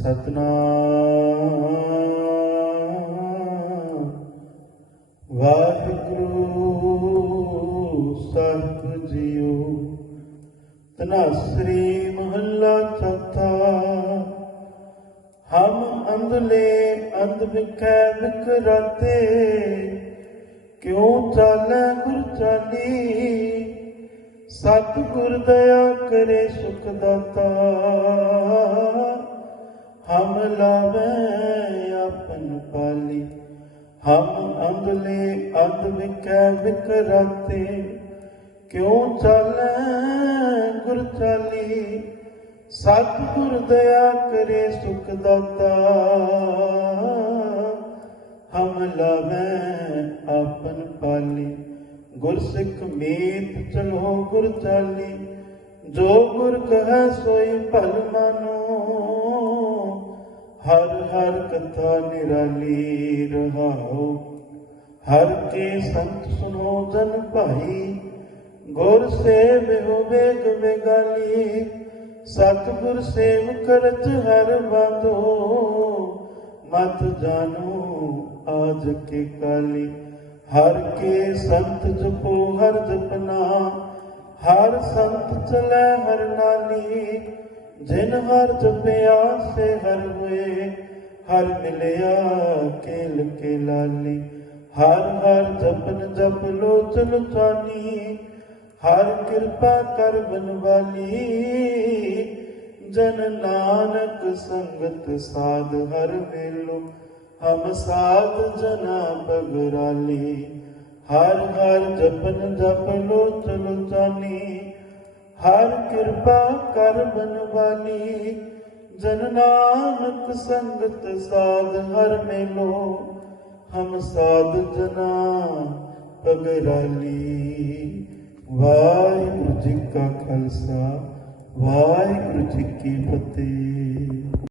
ਸਤਨਾਮ। ਵਾਹਿਗੁਰੂ ਸਾਹਿਬ JIO ਤਨਾਸਰੀ ਮਹੱਲਾ ਚੌਥਾ। ਹਮ ਅੰਧਲੇ ਅੰਧ ਵਿਖੈ ਵਿਕਰਾਤੇ ਕਿਉ ਚਾਲੈ ਗੁਰ ਚਾਲੀ? ਸਤਿਗੁਰ ਦਇਆ ਕਰੇ ਸੁਖ ਦਾਤਾ। ਲਾਵੇ ਆਪਨ ਪਾਲੀ। ਹਮ ਅੰਧਲੇ ਅੰਧ ਵਿਕੈ ਵਿਕਰਾਤੇ। ਕਿਉ ਚਾਲੈ ਗੁਰ ਚਾਲੀ? ਸਤਿਗੁਰ ਦਇਆ ਕਰੇ ਸੁਖ ਦਾਤਾ। ਹਮ ਲਾਵੇ ਆਪਨ ਪਾਲੀ। ਗੁਰ ਸਿੱਖ ਮੀਤ ਚਲੋ ਗੁਰ ਚਾਲੀ। ਜੋ ਗੁਰ ਕਹੈ ਸੋਈ ਭਲ ਹਰ ਹਰ ਕਥਾ ਨਿਰਾਲੀ ਰਹਾਓ। ਹਰ ਕੇ ਸੰਤ ਸੁਨੋ ਜਨ ਭਾਈ। ਗੁਰ ਸੇਵ ਹੋਵੇ ਗਵੇ ਗਾਲੀ ਸਤਿਗੁਰ ਸੇਵ ਕਰਤ ਹਰ ਬਾਦੋ ਮਤ ਜਾਨੂ ਆਜ ਕੇ ਕਾਲੀ। ਹਰ ਕੇ ਸੰਤ ਜਪੋ ਹਰ ਜਪਨਾ। ਹਰ ਸੰਤ ਚਲੇ ਹਰ ਨਾਲੀ। ਜਿਨ ਹਰ ਜਪਿਆ ਸੇ ਹਰ ਹੋਏ, ਹਰ ਮਿਲਿਆ ਕੇਲ ਕੇ ਲਾਲੀ ਹਰ ਹਰ ਜਪਨ ਜਪ ਲੋ ਲੋਚਨ ਚਾਨੀ ਹਰ ਕਿਰਪਾ ਕਰ ਬਨਵਾਲੀ। ਜਨ ਨਾਨਕ ਸੰਗਤ ਸਾਧ ਹਰ ਮੇਲੋ ਹਮ ਸਾਧ ਜਨਾ ਬਗਰਾਲੀ ਹਰ ਹਰ ਜਪਨ ਜਪ ਲੋ ਲੋਚਨ ਚਾਨੀ ਹਰ ਕਿਰਪਾ ਕਰ ਬਨਵਾਲੀ ਜਨ ਨਾਨਕ ਸੰਗਤ ਸਾਧ ਹਰ ਮੇਲੋ। ਹਮ ਸਾਧ ਜਨਾ ਪਗਰਾਲੀ ਵਾਹਿਗੁਰੂ ਜੀ ਕਾ ਖਾਲਸਾ, ਵਾਹਿਗੁਰੂ ਜੀ ਕੀ ਫਤਿਹ।